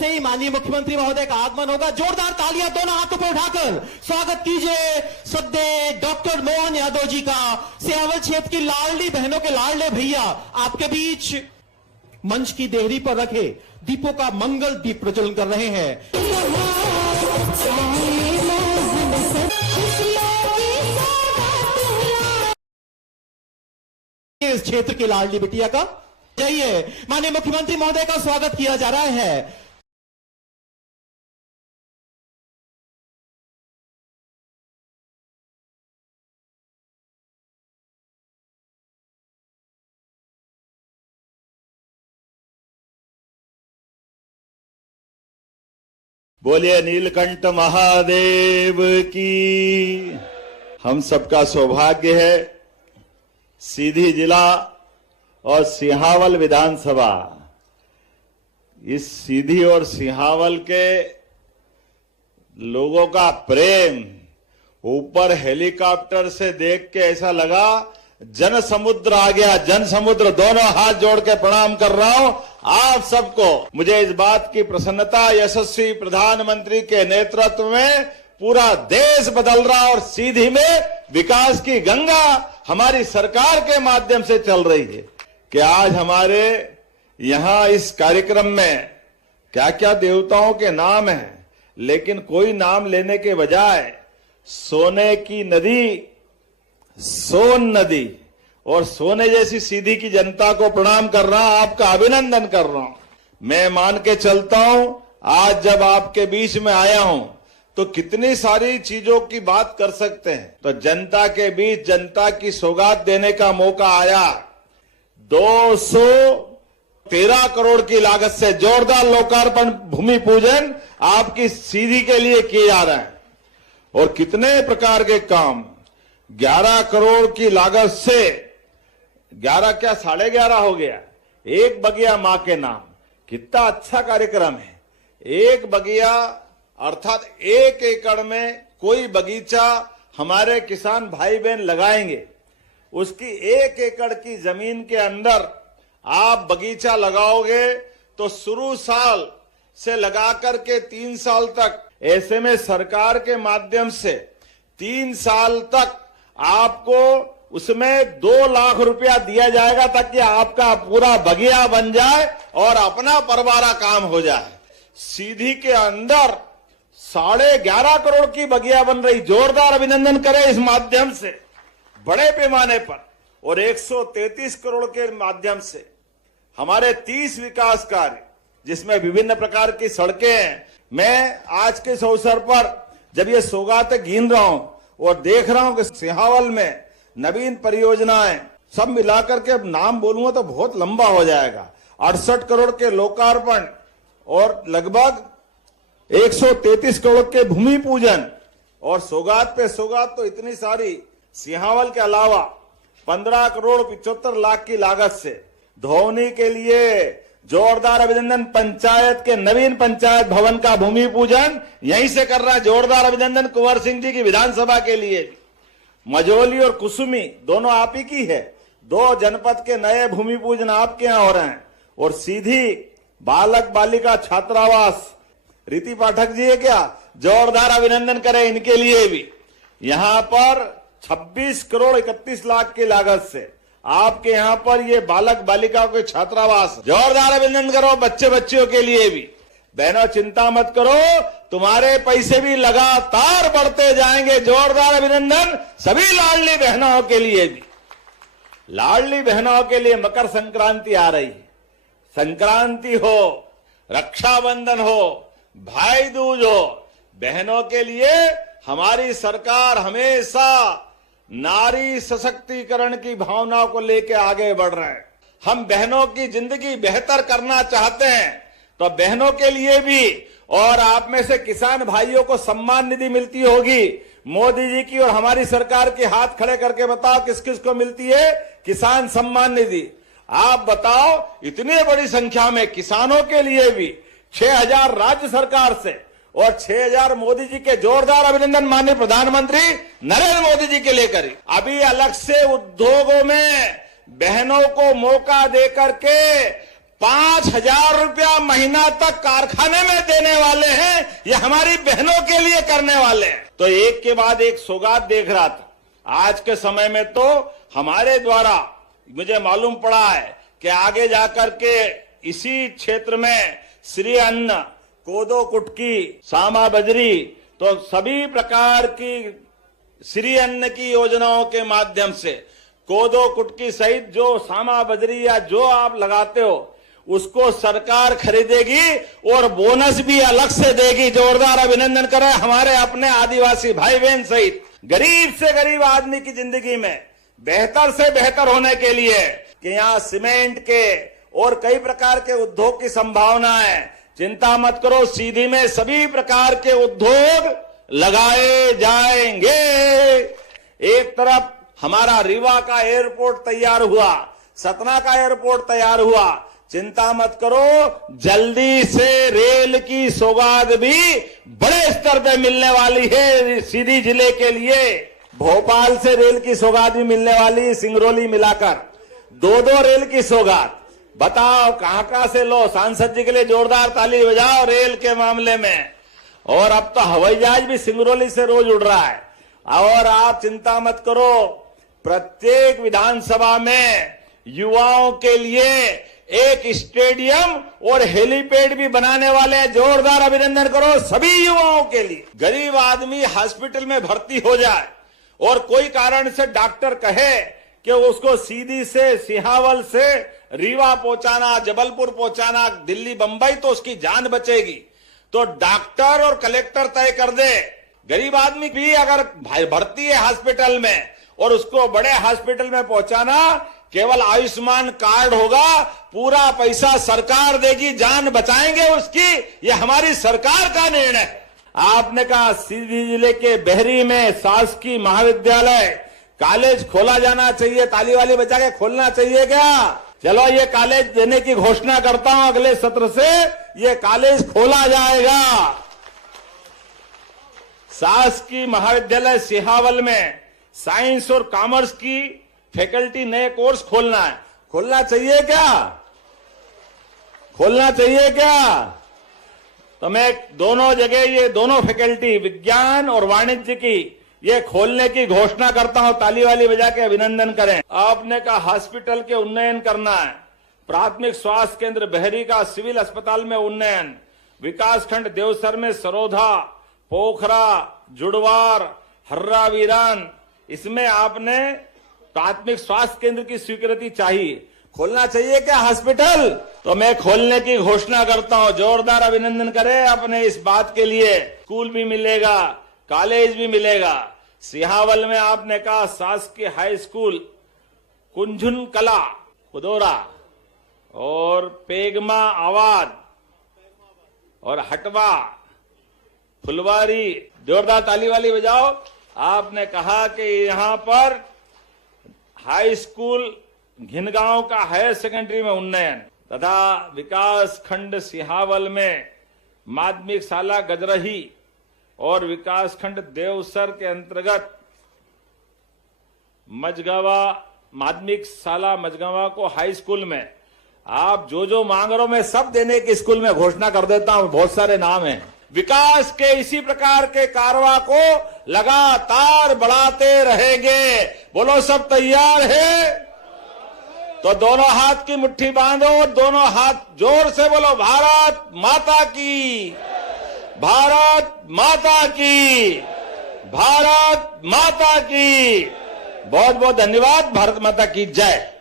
जैसे ही माननीय मुख्यमंत्री महोदय का आगमन होगा, जोरदार तालियां दोनों हाथों पर उठाकर स्वागत कीजिए सद्य डॉक्टर मोहन यादव जी का। सिहावल क्षेत्र की लाडली बहनों के लाडले भैया आपके बीच मंच की देहरी पर रखे दीपों का मंगल दीप प्रज्वलन कर रहे हैं। इस क्षेत्र की लाडली बिटिया का जाइए माननीय मुख्यमंत्री महोदय का स्वागत किया जा रहा है। बोलिए नीलकंठ महादेव की। हम सबका सौभाग्य है सीधी जिला और सिहावल विधानसभा, इस सीधी और सिहावल के लोगों का प्रेम ऊपर हेलीकॉप्टर से देख के ऐसा लगा जन समुद्र आ गया। जन समुद्र, दोनों हाथ जोड़ के प्रणाम कर रहा हूं आप सबको। मुझे इस बात की प्रसन्नता, यशस्वी प्रधानमंत्री के नेतृत्व में पूरा देश बदल रहा और सीधी में विकास की गंगा हमारी सरकार के माध्यम से चल रही है। कि आज हमारे यहां इस कार्यक्रम में क्या क्या देवताओं के नाम हैं, लेकिन कोई नाम लेने के बजाय सोने की नदी, सोन नदी और सोने जैसी सीधी की जनता को प्रणाम कर रहा हूं, आपका अभिनंदन कर रहा हूं। मैं मान के चलता हूं आज जब आपके बीच में आया हूं तो कितनी सारी चीजों की बात कर सकते हैं। तो जनता के बीच जनता की सौगात देने का मौका आया। 213 करोड़ की लागत से जोरदार लोकार्पण भूमि पूजन आपकी सीधी के लिए किए जा रहे हैं। और कितने प्रकार के काम, 11 करोड़ की लागत से 11 क्या 11.5 हो गया। एक बगिया मां के नाम, कितना अच्छा कार्यक्रम है। एक बगिया अर्थात 1 एकड़ में कोई बगीचा हमारे किसान भाई बहन लगाएंगे, उसकी 1 एकड़ की जमीन के अंदर आप बगीचा लगाओगे तो शुरू साल से लगाकर के 3 साल तक, ऐसे में सरकार के माध्यम से 3 साल तक आपको उसमें 2 लाख रुपया दिया जाएगा ताकि आपका पूरा बगिया बन जाए और अपना परवारा काम हो जाए। सीधी के अंदर 11.5 करोड़ की बगिया बन रही। जोरदार अभिनंदन करें इस माध्यम से बड़े पैमाने पर। और 133 करोड़ के माध्यम से हमारे 30 विकास कार्य, जिसमें विभिन्न प्रकार की सड़कें हैं। मैं आज के इस अवसर पर जब ये सौगातें गिन रहा हूं और देख रहा हूं कि सिहावल में नवीन परियोजनाएं सब मिलाकर के अब नाम बोलूंगा तो बहुत लंबा हो जाएगा। 68 करोड़ के लोकार्पण और लगभग 133 करोड़ के भूमि पूजन और सौगात पे सौगात तो इतनी सारी। सिहावल के अलावा 15 करोड़ 75 लाख की लागत से धोनी के लिए जोरदार अभिनंदन। पंचायत के नवीन पंचायत भवन का भूमि पूजन यहीं से कर रहा है। जोरदार अभिनंदन कुंवर सिंह जी की विधानसभा के लिए। मझौली और कुसुमी दोनों आप ही की है। 2 जनपद के नए भूमि पूजन आपके यहां हो रहे हैं। और सीधी बालक बालिका छात्रावास, रीति पाठक जी है क्या, जोरदार अभिनंदन करें इनके लिए भी। यहां पर 26 करोड़ 31 लाख की लागत से आपके यहां पर ये बालक बालिका के छात्रावास, जोरदार अभिनंदन करो बच्चे बच्चियों के लिए भी। बहनों चिंता मत करो, तुम्हारे पैसे भी लगातार बढ़ते जाएंगे। जोरदार अभिनंदन सभी लाडली बहनों के लिए भी। लाडली बहनों के लिए मकर संक्रांति आ रही है। संक्रांति हो, रक्षाबंधन हो, भाई दूज हो, बहनों के लिए हमारी सरकार हमेशा नारी सशक्तिकरण की भावना को लेकर आगे बढ़ रहे हैं। हम बहनों की जिंदगी बेहतर करना चाहते हैं तो बहनों के लिए भी। और आप में से किसान भाइयों को सम्मान निधि मिलती होगी मोदी जी की और हमारी सरकार के। हाथ खड़े करके बताओ किस किस को मिलती है किसान सम्मान निधि। आप बताओ, इतनी बड़ी संख्या में किसानों के लिए भी 6000 राज्य सरकार से और 6000 मोदी जी के। जोरदार अभिनंदन माननीय प्रधानमंत्री नरेंद्र मोदी जी के लेकर। अभी अलग से उद्योगों में बहनों को मौका देकर के 5,000 रुपया महीना तक कारखाने में देने वाले हैं, ये हमारी बहनों के लिए करने वाले हैं। तो एक के बाद एक सौगात देख रहा था। आज के समय में तो हमारे द्वारा मुझे मालूम पड़ा है कि आगे जाकर के इसी क्षेत्र में श्री अन्न, कोदो कुटकी, सामा बजरी, तो सभी प्रकार की श्री अन्न की योजनाओं के माध्यम से कोदो कुटकी सहित जो सामा बजरी या जो आप लगाते हो उसको सरकार खरीदेगी और बोनस भी अलग से देगी। जोरदार अभिनंदन करें हमारे अपने आदिवासी भाई बहन सहित गरीब से गरीब आदमी की जिंदगी में बेहतर से बेहतर होने के लिए कि यहाँ सीमेंट के और कई प्रकार के उद्योग की संभावना है। चिंता मत करो, सीधी में सभी प्रकार के उद्योग लगाए जाएंगे। एक तरफ हमारा रीवा का एयरपोर्ट तैयार हुआ, सतना का एयरपोर्ट तैयार हुआ, चिंता मत करो, जल्दी से रेल की सौगात भी बड़े स्तर पे मिलने वाली है सीधी जिले के लिए। भोपाल से रेल की सौगात भी मिलने वाली, सिंगरौली मिलाकर 2 रेल की सौगात। बताओ कहां से लो। सांसद जी के लिए जोरदार ताली बजाओ रेल के मामले में। और अब तो हवाई जहाज भी सिंगरौली से रोज उड़ रहा है। और आप चिंता मत करो, प्रत्येक विधानसभा में युवाओं के लिए एक स्टेडियम और हेलीपैड भी बनाने वाले हैं। जोरदार अभिनंदन करो सभी युवाओं के लिए। गरीब आदमी हॉस्पिटल में भर्ती हो जाए और कोई कारण से डॉक्टर कहे कि उसको सीधी से सिहावल से रीवा पहुंचाना, जबलपुर पहुंचाना, दिल्ली बंबई, तो उसकी जान बचेगी। तो डॉक्टर और कलेक्टर तय कर दे। गरीब आदमी भी अगर भर्ती है हॉस्पिटल में और उसको बड़े हॉस्पिटल में पहुंचाना, केवल आयुष्मान कार्ड होगा, पूरा पैसा सरकार देगी, जान बचाएंगे उसकी। ये हमारी सरकार का निर्णय है। आपने कहा सीधी जिले के बहरी में शासकीय महाविद्यालय कॉलेज खोला जाना चाहिए। ताली वाली बजा के खोलना चाहिए क्या? चलो ये कॉलेज देने की घोषणा करता हूं, अगले सत्र से ये कॉलेज खोला जाएगा। शासकीय महाविद्यालय सिहावल में साइंस और कॉमर्स की फैकल्टी नए कोर्स खोलना है। खोलना चाहिए क्या? खोलना चाहिए क्या? तो मैं दोनों जगह ये दोनों फैकल्टी विज्ञान और वाणिज्य की ये खोलने की घोषणा करता हूं। ताली वाली बजा के अभिनंदन करें। आपने कहा हॉस्पिटल के उन्नयन करना है। प्राथमिक स्वास्थ्य केंद्र बहरी का सिविल अस्पताल में उन्नयन, विकासखंड देवसर में सरोधा, पोखरा, जुड़वार, हर्रा वीरान, इसमें आपने प्राथमिक स्वास्थ्य केंद्र की स्वीकृति चाहिए। खोलना चाहिए क्या हॉस्पिटल? तो मैं खोलने की घोषणा करता हूं। जोरदार अभिनंदन करें अपने इस बात के लिए। स्कूल भी मिलेगा, कॉलेज भी मिलेगा। सिहावल में आपने कहा शासकीय हाई स्कूल, कुंझुन कला कुदोरा और पेगमा आवाद और हटवा फुलवारी। जोरदार ताली वाली बजाओ। आपने कहा कि यहां पर हाई स्कूल घिनगांव का हायर सेकेंडरी में उन्नयन तथा विकास खंड सिहावल में माध्यमिक शाला गजरही और विकास खंड देवसर के अंतर्गत मजगवा माध्यमिक शाला मजगवा को हाई स्कूल में आप जो मांग रहे हो मैं सब देने की स्कूल में घोषणा कर देता हूं। बहुत सारे नाम हैं। विकास के इसी प्रकार के कारवा को लगातार बढ़ाते रहेंगे। बोलो सब तैयार है? तो दोनों हाथ की मुट्ठी बांधो, दोनों हाथ जोर से बोलो भारत माता की, भारत माता की, भारत माता की। बहुत बहुत धन्यवाद। भारत माता की जय।